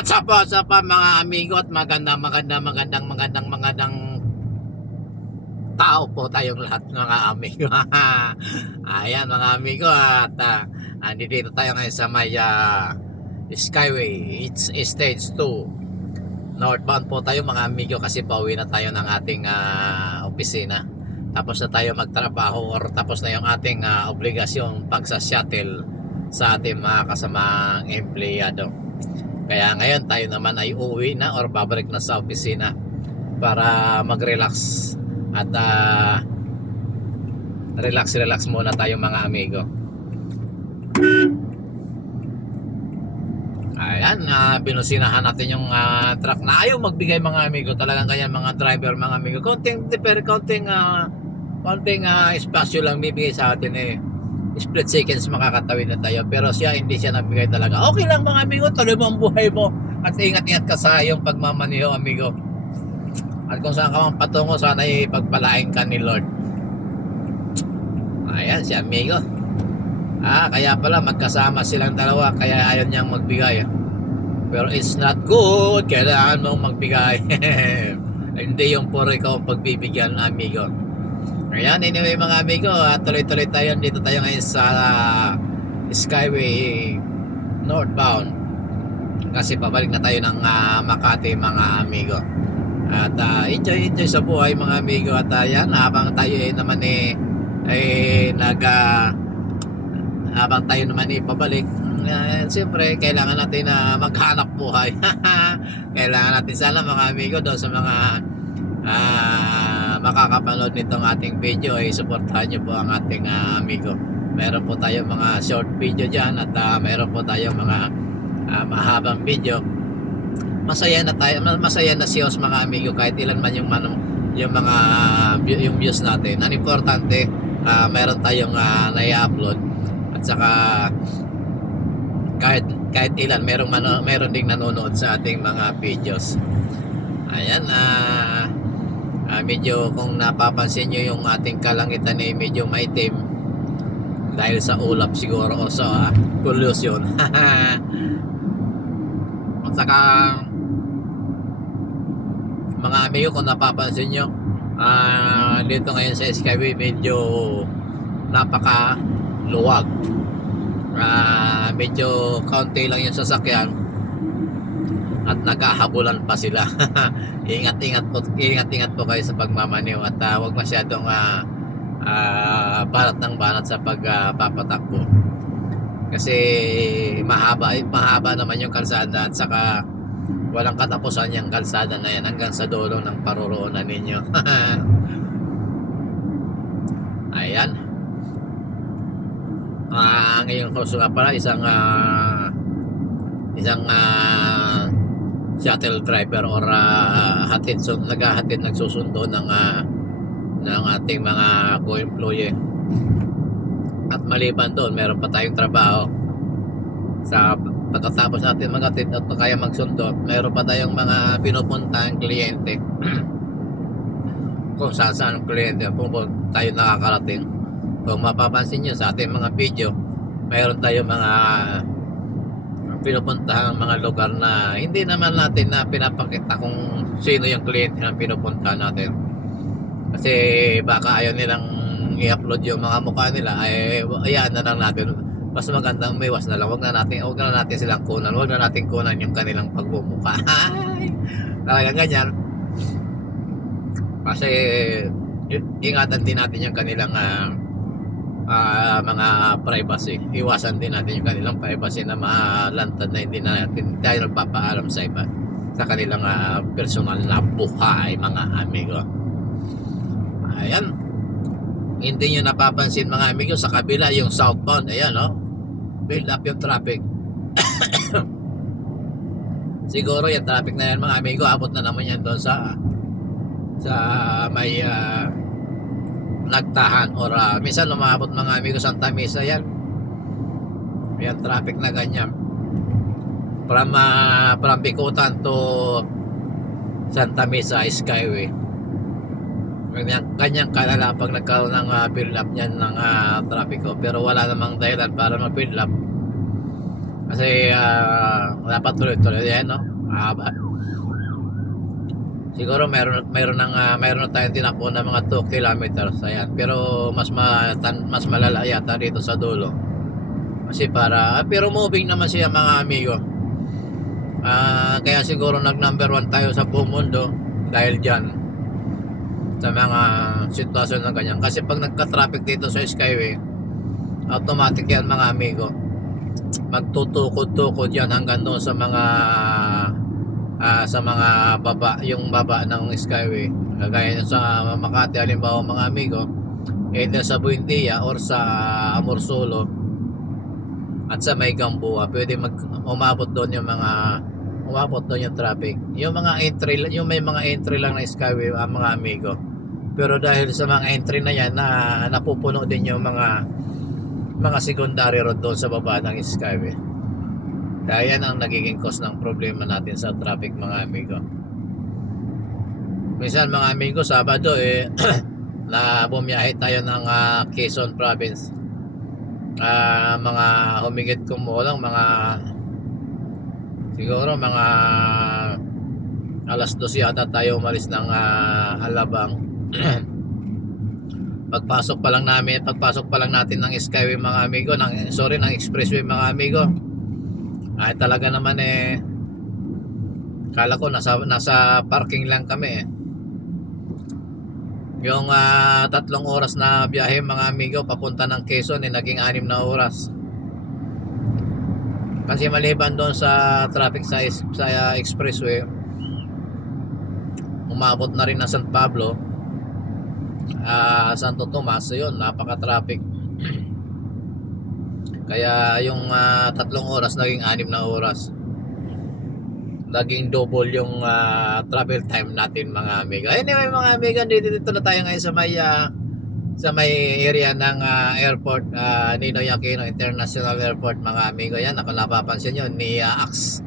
What's up mga amigo at magandang tao po tayong lahat mga amigo. Ayan mga amigo at andito tayo ngayon sa may Skyway. It's stage 2. Northbound po tayo mga amigo kasi pauwi na tayo ng ating opisina. Tapos na tayo magtrabaho or tapos na yung ating obligasyon pag sa shuttle sa ating mga kasamang empleyado. Kaya ngayon tayo naman ay uuwi na or babalik na sa opisina para mag-relax at relax muna tayo mga amigo. Ayan, binusinahan natin yung truck na ayaw magbigay mga amigo. Talagang kaya mga driver mga amigo. Konting espasyo lang bibigay sa atin eh. Split seconds makakatawid na tayo, pero hindi siya nabigay talaga. Okay lang mga amigo, tuloy mo ang buhay mo at ingat-ingat ka sa iyong pagmamaniho amigo. At kung saan ka man patungo, sana ipagpalain ka ni Lord. Ayan si amigo. Kaya pala magkasama silang dalawa, kaya ayaw niyang magbigay. Pero it's not good, kailangan mong magbigay. Hindi yung puro ikaw ang pagbibigyan amigo. Ayan, anyway mga amigo, tuloy-tuloy tayo. Dito tayo ngayon sa Skyway northbound kasi pabalik na tayo ng Makati mga amigo. At enjoy sa buhay mga amigo. At ayan, habang tayo habang tayo naman pabalik, siyempre kailangan natin maghanap buhay. Kailangan natin sana mga amigo doon sa mga makakapanood nitong ating video ay suportahan nyo po ang ating amigo. Meron po tayong mga short video dyan at meron po tayong mga mahabang video. Masaya na siyos mga amigo kahit ilan man yung mga yung views natin. Ang importante meron tayong nai-upload at saka kahit ilan meron ding nanonood sa ating mga videos. Ayan, medyo kung napapansin nyo yung ating kalangitan ay medyo maitim dahil sa ulap siguro o sa pollution. At saka mga amigo, kung napapansin nyo dito ngayon sa Skyway medyo napaka luwag. Medyo kaunti lang yung sasakyan at naghahabulan pa sila. Ingat-ingat po kayo sa pagmamaniw at huwag masyadong banat sa pagpapatakbo. Kasi mahaba naman yung kalsada at saka walang katapusan yung kalsada na yan hanggang sa dulo ng paroroonan ninyo. Ayan. Ngayon ko pala isang shuttle driver or nagsusundo ng ating mga co-employee. At maliban doon, meron pa tayong trabaho. Sa pagkatapos natin maghatid at kaya magsundo, meron pa tayong mga pinupuntahang kliyente. Kung saan ang kliyente pupunta tayo nakakarating. Kung mapapansin nyo sa ating mga video, meron tayong mga pinupuntahan mga lugar na hindi naman natin na pinapakita kung sino yung kliyente na pinupuntahan natin. Kasi baka ayaw nilang i-upload yung mga mukha nila, ay ayaan na lang natin. Mas magandang umiwas na lang. Huwag na natin silang kunan. Huwag na natin kunan yung kanilang pagmumukha. Talagang ganyan. Kasi ingatan din natin yung kanilang mga privacy. Iwasan din natin yung kanilang privacy na malantad na hindi na natin tayo nagpapaalam sa iba sa kanilang personal na buhay mga amigo. Ayan, hindi nyo napapansin mga amigo sa kabila yung southbound. Ayan build up yung traffic. Siguro yung traffic na yan mga amigo abot na naman yan doon sa may Nagtahan or minsan lumabot mga amigo Santa Mesa yan. Yan traffic na ganyan from Bikutan to Santa Mesa Skyway. Ganyan kalala pag nagkaroon ng build up niyan ng traffic. Pero wala namang dahilan para mag build up Kasi dapat tuloy-tuloy yan, no? Siguro mayroon na tayong tinakbo na mga 2 kilometers, ayan. Pero mas malala yata dito sa dulo. Kasi pero moving naman siya mga amigo. Kaya siguro nag number 1 tayo sa buong mundo dahil diyan sa mga sitwasyon ng ganyan. Kasi pag nagka-traffic dito sa Skyway, automatic yan mga amigo. Magtutukod-tukod yan hanggang doon sa mga baba, yung baba ng Skyway. Kagaya sa Makati halimbawa mga amigo, either sa Buendia or sa Amorsolo at sa May Gamboa, pwede umabot doon yung traffic. Yung may mga entry lang na Skyway mga amigo. Pero dahil sa mga entry na yan na napupuno din yung mga secondary road doon sa baba ng Skyway. Kaya yan ang nagiging cause ng problema natin sa traffic mga amigo. Minsan mga amigo, Sabado na bumiyahe tayo ng Quezon Province. Mga humigit kumulang siguro mga alas 2 yata tayo umalis ng Alabang. Pagpasok pa lang natin ng Skyway mga amigo, ng Expressway mga amigo. Ay talaga naman kala ko nasa parking lang kami Yung 3 oras na biyahe mga amigo papunta ng Quezon naging 6 na oras. Kasi maliban doon sa traffic sa expressway, umabot na rin na San Pablo, Santo Tomas, yun, napaka-traffic. Kaya yung 3 oras naging 6 na oras. Naging double yung travel time natin mga amigo. Anyway mga amigo, dito na tayo ngayon sa may area ng airport, Ninoy Aquino International Airport mga amigo. Yan, ako napapansin nyo, NIAX.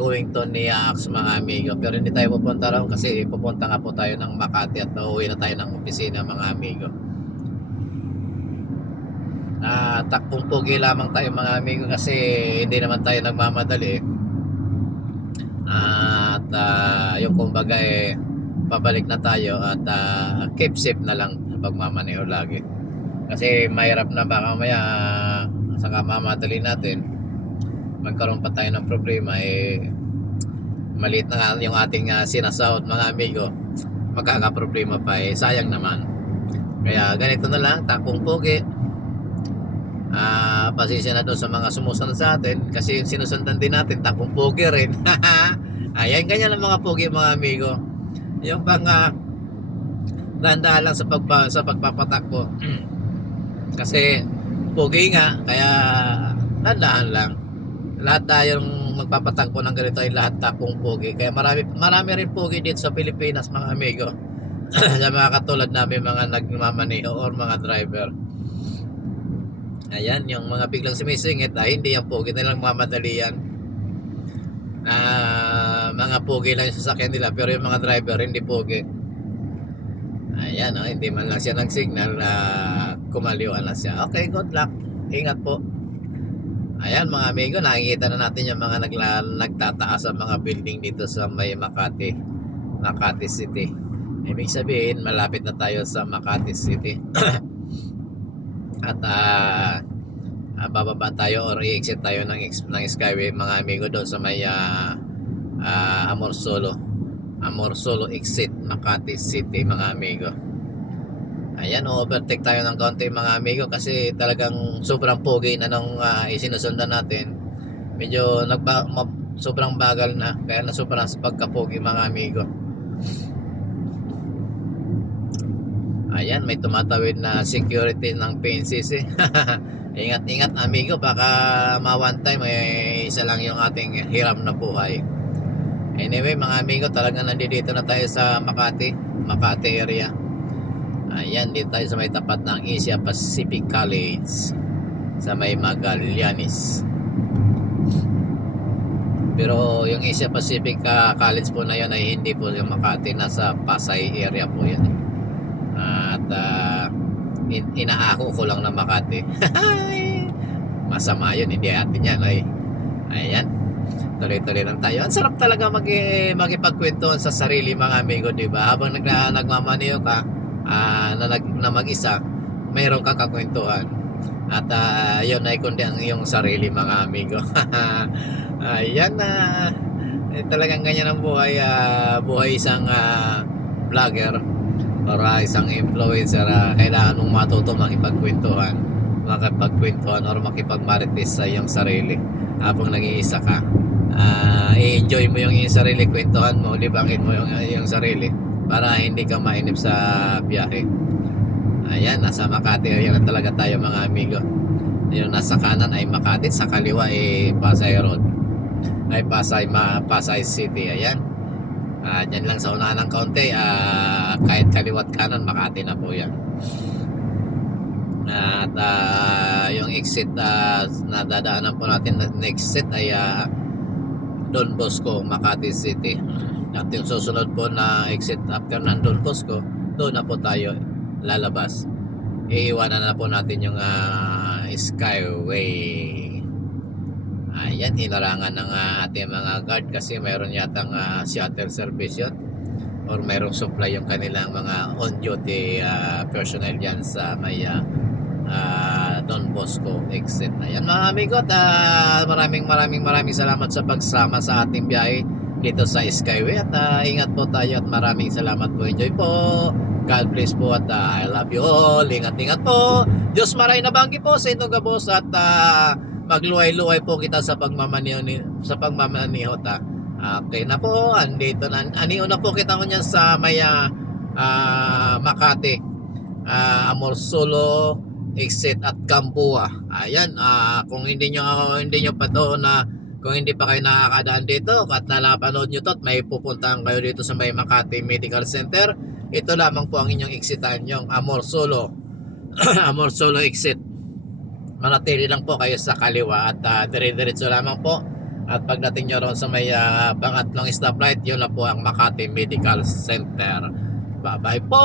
Going to NIAX mga amigo. Pero hindi tayo pupunta raw kasi pupunta nga po tayo ng Makati at uuwi na tayo ng opisina mga amigo. Takbong pugi lamang tayo mga amigo kasi hindi naman tayo nagmamadali. At yung kumbaga pabalik na tayo at keep safe na lang pagmamaneho lagi. Kasi mahirap na baka mamaya sa kamamadali natin magkaroon pa tayo ng problema maliit na nga yung ating sinasahod mga amigo, magkakaproblema pa sayang naman. Kaya ganito na lang, takbong pugi. Pasensya na doon sa mga sumusunod sa atin kasi yung sinusundan din natin takbong pugi rin. Ayan, ganyan lang mga pugi mga amigo. Yung dahan-dahan lang sa pagpapatakbo. Kasi pugi nga, kaya dahan-dahan lang. Lahat tayong magpapatakbo ng ganito ay lahat takbong pugi. Kaya marami rin pugi dito sa Pilipinas mga amigo. Sa mga katulad namin mga nagmamaneho or mga driver. Ayan, yung mga biglang sumisingit hindi yan pugi, nilang mamadali yan. Mga pugi lang yung sasakyan nila, pero yung mga driver hindi pugi. Ayan, hindi man lang siya nag-signal, kumaliwan na siya. Okay, good luck, ingat po. Ayan mga amigo, nakikita na natin yung mga nagtataas sa mga building dito sa may Makati City. Ibig sabihin malapit na tayo sa Makati City. At bababa tayo or i-exit tayo ng Skyway mga amigo doon sa may Amorsolo exit Makati City mga amigo. Ayan, overtake tayo ng kaunti mga amigo kasi talagang sobrang pogi na nung isinusundan natin. Medyo sobrang bagal na, kaya sobrang sa pagkapogi mga amigo. Ayan, may tumatawid na security ng PNCC. Ingat-ingat amigo, baka one time isa lang yung ating hiram na buhay. Anyway mga amigo, talagang nandito na tayo sa Makati area. Ayan, dito tayo sa may tapat ng Asia Pacific College sa may Magallanes. Pero yung Asia Pacific College po na yun ay hindi po yung Makati, nasa Pasay area po yan. At inaako ko lang na Makati. masama yun, hindi atin yan. Ay, ayan, tuloy-tuloy lang tayo. Ang sarap talaga makipagkwentuhan sa sarili, mga amigo, di ba? Habang nagmamaniyo ka, na mag-isa, mayroon kang kakwentuhan. At yun ay kundi ang iyong sarili, mga amigo. Ayan na. Talagang ganyan ang buhay, buhay isang vlogger or isang influencer. Kailangan mong matuto makipagkwentuhan or makipagmarites sa iyong sarili habang nag-iisa ka. I-enjoy mo yung iyong sarili, kwentuhan mo, libangin mo yung iyong sarili para hindi ka mainip sa biyahe. Ayan, nasa Makati yan talaga tayo, mga amigo. Yung nasa kanan ay Makati, sa kaliwa ay Pasay Road, ay Pasay City. Ayan, dyan lang sa unahan ng kaunti, kahit kaliwat kanan Makati na po yan. At yung exit na dadaanan po natin na exit ay Don Bosco, Makati City. At yung susunod po na exit after ng Don Bosco, doon na po tayo lalabas. Iiwanan na po natin yung Skyway. Ayan, hinarangan ng ating mga guard kasi mayroon yatang shuttle service yun, or mayroong supply yung kanilang mga on-duty personnel dyan sa may Don Bosco exit. Ayan, mga amigo, maraming salamat sa pagsama sa ating biyahe dito sa Skyway. At ingat po tayo at maraming salamat po. Enjoy po. God bless po at I love you all. Ingat po. Diyos maray na banggi po sa inyong gabos at magluway-luway po kita sa pagmamanihot. Okay na po, andito na, aniyo na po kita ko niyan sa may Makati, Amorsolo exit at Campua. Ayan, kung hindi nyo pa to kung hindi pa kayo nakakadaan dito at napanood nyo to at may pupuntahan kayo dito sa may Makati Medical Center, ito lamang po ang inyong exitan, yung Amorsolo Amorsolo exit. Manatili lang po kayo sa kaliwa at dire-diretso lamang po. At pagdating nyo ron sa may pangatlong stoplight, yun na po ang Makati Medical Center. Bye bye po.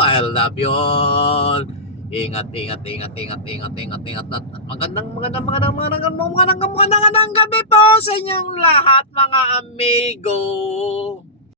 I love you all. Ingat. At magandang gabi po sa inyong lahat, mga amigo.